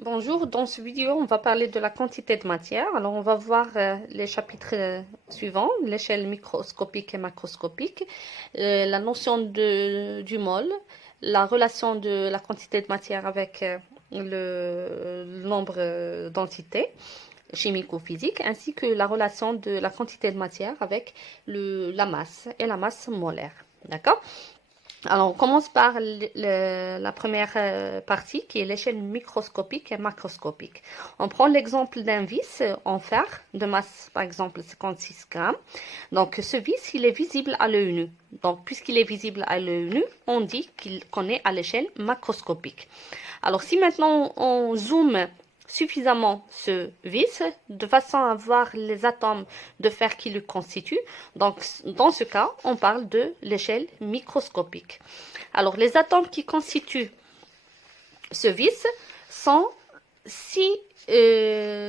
Bonjour, dans ce vidéo, on va parler de la quantité de matière. Alors, on va voir les chapitres suivants, l'échelle microscopique et macroscopique, la notion du mol, la relation de la quantité de matière avec le nombre d'entités chimiques ou physiques, ainsi que la relation de la quantité de matière avec la masse et la masse molaire. D'accord? Alors, on commence par la première partie qui est l'échelle microscopique et macroscopique. On prend l'exemple d'un vis en fer de masse, par exemple, 56 grammes. Donc, ce vis, il est visible à l'œil nu. Donc, puisqu'il est visible à l'œil nu, on dit qu'on est à l'échelle macroscopique. Alors, si maintenant on zoome suffisamment ce vis de façon à voir les atomes de fer qui le constituent. Donc, dans ce cas, on parle de l'échelle microscopique. Alors, les atomes qui constituent ce vis sont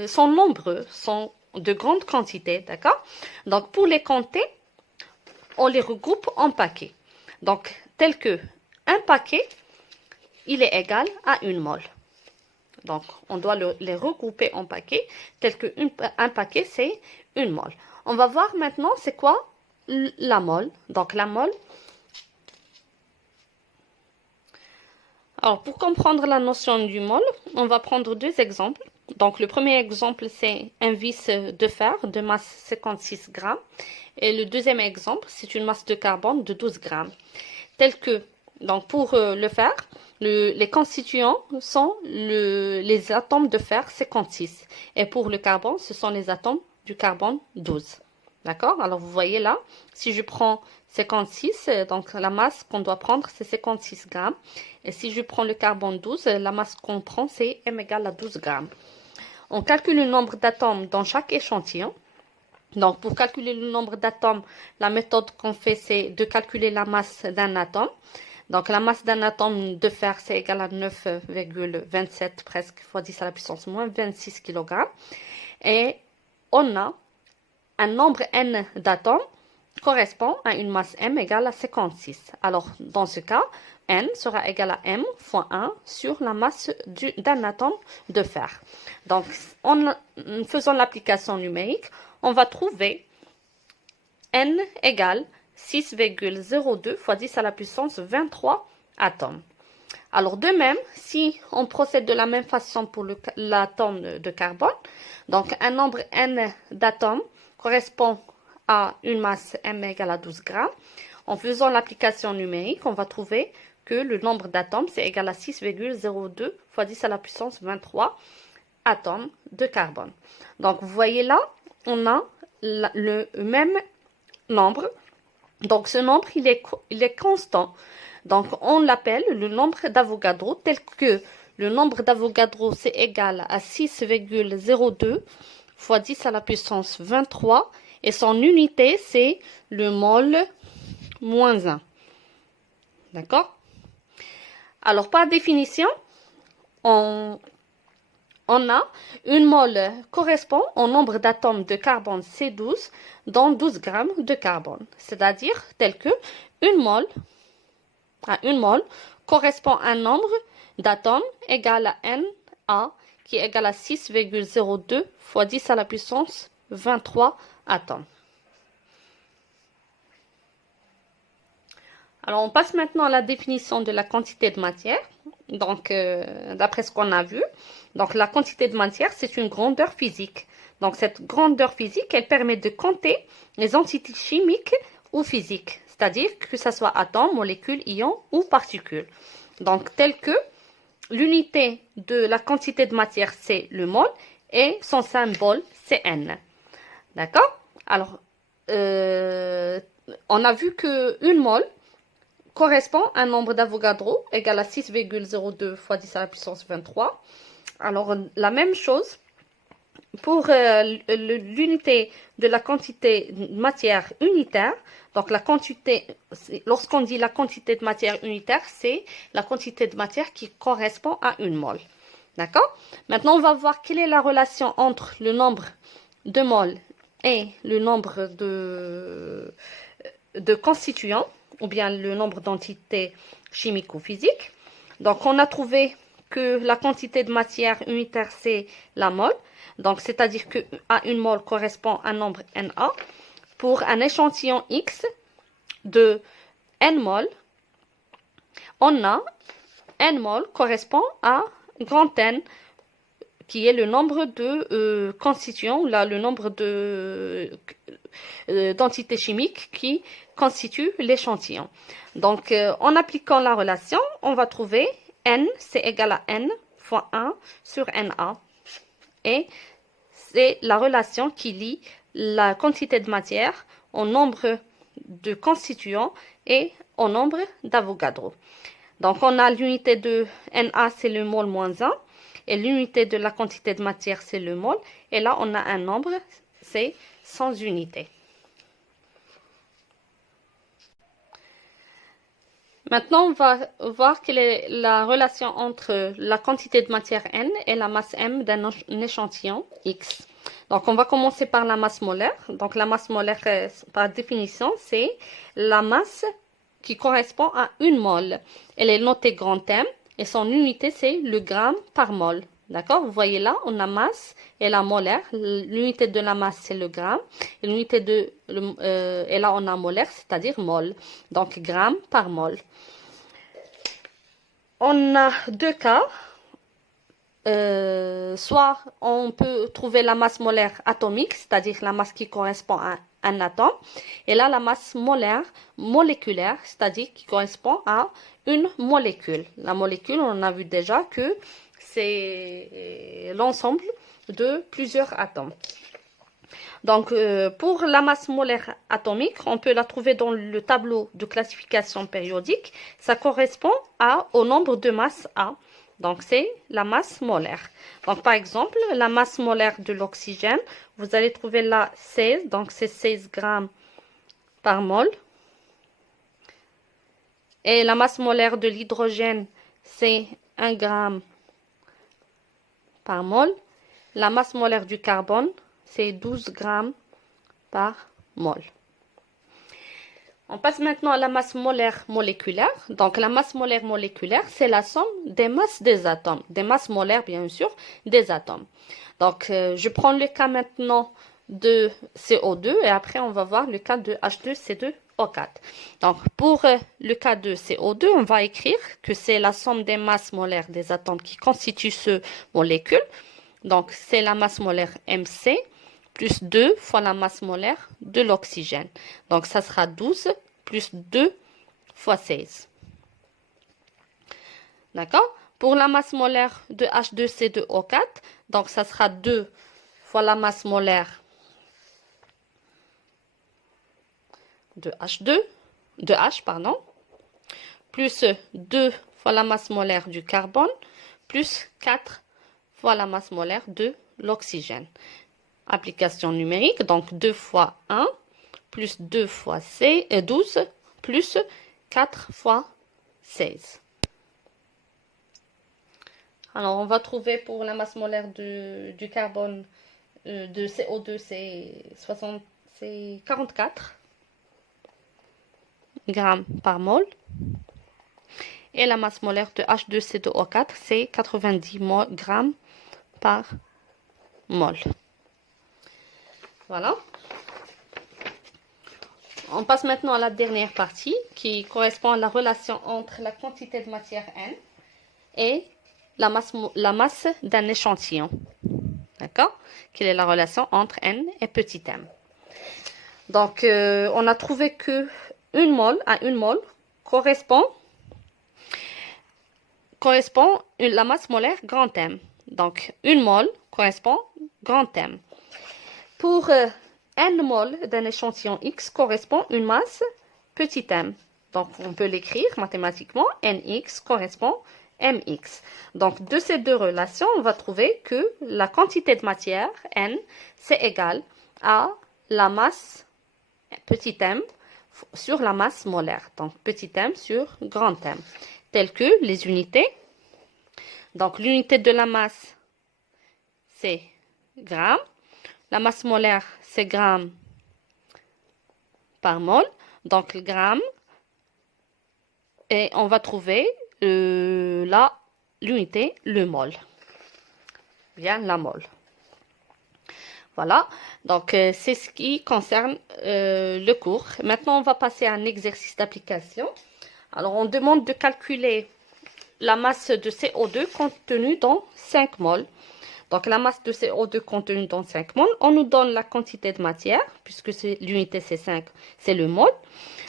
sont nombreux, sont de grandes quantités, d'accord? Donc, pour les compter, on les regroupe en paquets. Donc, tel que un paquet, il est égal à une mole. Donc, on doit les regrouper en paquets, tel qu'un paquet, c'est une mole. On va voir maintenant, c'est quoi la mole. Donc, la mole. Alors, pour comprendre la notion du mole, on va prendre deux exemples. Donc, le premier exemple, c'est un vis de fer de masse 56 grammes. Et le deuxième exemple, c'est une masse de carbone de 12 grammes. Tel que, donc, pour le fer, les constituants sont les atomes de fer 56. Et pour le carbone, ce sont les atomes du carbone 12. D'accord? Alors, vous voyez là, si je prends 56, donc la masse qu'on doit prendre, c'est 56 grammes. Et si je prends le carbone 12, la masse qu'on prend, c'est M égale à 12 grammes. On calcule le nombre d'atomes dans chaque échantillon. Donc, pour calculer le nombre d'atomes, la méthode qu'on fait, c'est de calculer la masse d'un atome. Donc, la masse d'un atome de fer, c'est égal à 9,27 presque fois 10 à la puissance moins 26 kg. Et on a un nombre n d'atomes correspond à une masse m égale à 56. Alors, dans ce cas, n sera égal à m fois 1 sur la masse d'un atome de fer. Donc, en faisant l'application numérique, on va trouver n égale 6,02 fois 10 à la puissance 23 atomes. Alors, de même, si on procède de la même façon pour l'atome de carbone, donc un nombre n d'atomes correspond à une masse m égale à 12 grammes. En faisant l'application numérique, on va trouver que le nombre d'atomes, c'est égal à 6,02 fois 10 à la puissance 23 atomes de carbone. Donc, vous voyez là, on a le même nombre. Donc, ce nombre, il est constant. Donc, on l'appelle le nombre d'Avogadro, tel que le nombre d'Avogadro, c'est égal à 6,02 fois 10 à la puissance 23. Et son unité, c'est le mol moins 1. D'accord? Alors, par définition, on a une mole correspond au nombre d'atomes de carbone C12 dans 12 grammes de carbone. C'est-à-dire tel que une mole correspond à un nombre d'atomes égal à Na qui est égal à 6,02 fois 10 à la puissance 23 atomes. Alors, on passe maintenant à la définition de la quantité de matière. Donc, d'après ce qu'on a vu, donc la quantité de matière, c'est une grandeur physique. Donc, cette grandeur physique, elle permet de compter les entités chimiques ou physiques, c'est-à-dire que ce soit atomes, molécules, ions ou particules. Donc, tel que l'unité de la quantité de matière, c'est le mol et son symbole, c'est N. D'accord? Alors, on a vu qu'une mole correspond à un nombre d'Avogadro égal à 6,02 fois 10 à la puissance 23. Alors, la même chose pour l'unité de la quantité de matière unitaire. Donc, lorsqu'on dit la quantité de matière unitaire, c'est la quantité de matière qui correspond à une mole. D'accord? Maintenant, on va voir quelle est la relation entre le nombre de moles et le nombre de constituants, ou bien le nombre d'entités chimiques ou physiques. Donc, on a trouvé que la quantité de matière unitaire, c'est la mole. Donc, c'est-à-dire que à une mole correspond à un nombre Na. Pour un échantillon X de N mol, on a N mol correspond à grand N, qui est le nombre de constituants, là, le nombre de d'entités chimiques qui constituent l'échantillon. Donc, en appliquant la relation, on va trouver N, c'est égal à N fois 1 sur Na. Et c'est la relation qui lie la quantité de matière au nombre de constituants et au nombre d'Avogadro. Donc, on a l'unité de Na, c'est le mol moins 1. Et l'unité de la quantité de matière, c'est le mol. Et là, on a un nombre, c'est 100 unités. Maintenant, on va voir quelle est la relation entre la quantité de matière N et la masse M d'un échantillon X. Donc, on va commencer par la masse molaire. Donc, la masse molaire, par définition, c'est la masse qui correspond à une mole. Elle est notée grand M et son unité, c'est le gramme par mole. D'accord? Vous voyez là, on a masse et la molaire. L'unité de la masse, c'est le gramme. Et l'unité de... et là, on a molaire, c'est-à-dire mol. Donc, gramme par mol. On a deux cas. Soit on peut trouver la masse molaire atomique, c'est-à-dire la masse qui correspond à un atome. Et là, la masse molaire moléculaire, c'est-à-dire qui correspond à une molécule. La molécule, on a vu déjà que c'est l'ensemble de plusieurs atomes. Donc, pour la masse molaire atomique, on peut la trouver dans le tableau de classification périodique. Ça correspond au nombre de masses A. Donc, c'est la masse molaire. Donc, par exemple, la masse molaire de l'oxygène, vous allez trouver là 16. Donc, c'est 16 grammes par mol. Et la masse molaire de l'hydrogène, c'est 1 gramme par mol. La masse molaire du carbone, c'est 12 grammes par mol. On passe maintenant à la masse molaire moléculaire. Donc, la masse molaire moléculaire, c'est la somme des masses des atomes. Des masses molaires, bien sûr, des atomes. Donc, je prends le cas maintenant de CO2 et après, on va voir le cas de H2C2O4. Donc, pour le cas de CO2, on va écrire que c'est la somme des masses molaires des atomes qui constituent ce molécule. Donc, c'est la masse molaire MC plus 2 fois la masse molaire de l'oxygène. Donc, ça sera 12 plus 2 fois 16. D'accord? Pour la masse molaire de H2C2O4, donc ça sera 2 fois la masse molaire de H, pardon, plus 2 fois la masse molaire du carbone, plus 4 fois la masse molaire de l'oxygène. Application numérique, donc 2 fois 1, plus 2 fois 12, plus 4 fois 16. Alors, on va trouver pour la masse molaire du carbone de CO2, c'est 44 grammes par mol. Et la masse molaire de H2C2O4, c'est 90 grammes par mol. Voilà. On passe maintenant à la dernière partie qui correspond à la relation entre la quantité de matière N et la masse d'un échantillon. D'accord? Quelle est la relation entre N et petit m? Donc, on a trouvé que une mole correspond la masse molaire grand M. Donc, une mole correspond grand M. Pour N mol d'un échantillon X correspond une masse petit m. Donc, on peut l'écrire mathématiquement. Nx correspond mx. Donc, de ces deux relations, on va trouver que la quantité de matière, N, c'est égal à la masse petit m sur la masse molaire. Donc, petit m sur grand M. Telles que les unités. Donc, l'unité de la masse, c'est gramme. La masse molaire, c'est gramme par mol. Donc, le gramme. Et on va trouver là l'unité, le mol. Bien, la mol. Voilà, donc c'est ce qui concerne le cours. Maintenant, on va passer à un exercice d'application. Alors, on demande de calculer la masse de CO2 contenue dans 5 moles. Donc, la masse de CO2 contenue dans 5 moles, on nous donne la quantité de matière, puisque l'unité c'est 5, c'est le mol.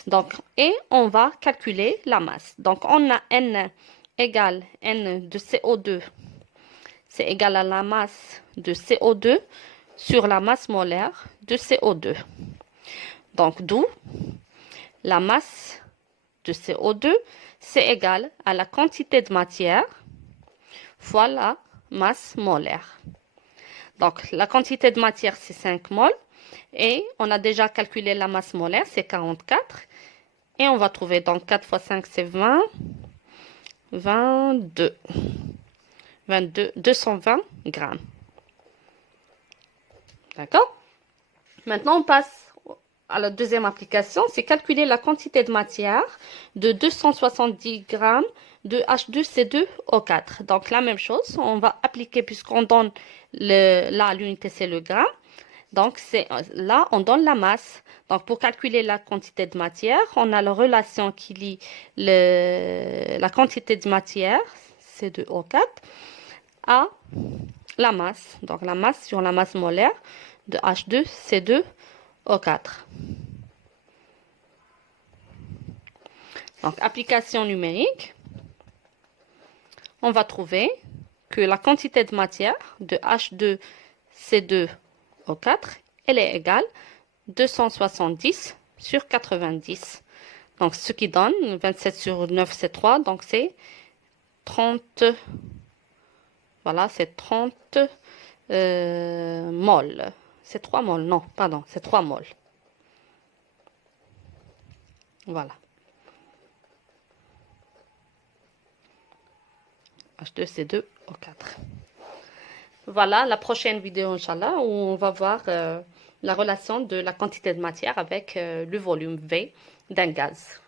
Donc, et on va calculer la masse. Donc, on a N égale N de CO2, c'est égal à la masse de CO2 sur la masse molaire de CO2. Donc, d'où la masse de CO2, c'est égal à la quantité de matière fois la masse molaire. Donc, la quantité de matière, c'est 5 moles. Et on a déjà calculé la masse molaire, c'est 44. Et on va trouver, donc 4 fois 5, c'est 20. 22. 220 grammes. D'accord? Maintenant, on passe à la deuxième application, c'est calculer la quantité de matière de 270 grammes de H2C2O4. Donc, la même chose, on va appliquer, puisqu'on donne là, l'unité, c'est le gramme. Donc, là, on donne la masse. Donc, pour calculer la quantité de matière, on a la relation qui lie la quantité de matière, C2O4, à la masse. Donc, la masse sur la masse molaire de H2C2O4. Donc, application numérique, on va trouver que la quantité de matière de H2C2O4, elle est égale 270 sur 90. Donc, ce qui donne 27 sur 9, c'est 3. Donc, c'est 30. Voilà, c'est 30 moles. C'est 3 moles. Non, pardon, c'est 3 moles. Voilà. H2C2O4. Voilà la prochaine vidéo, Inch'Allah, où on va voir la relation de la quantité de matière avec le volume V d'un gaz.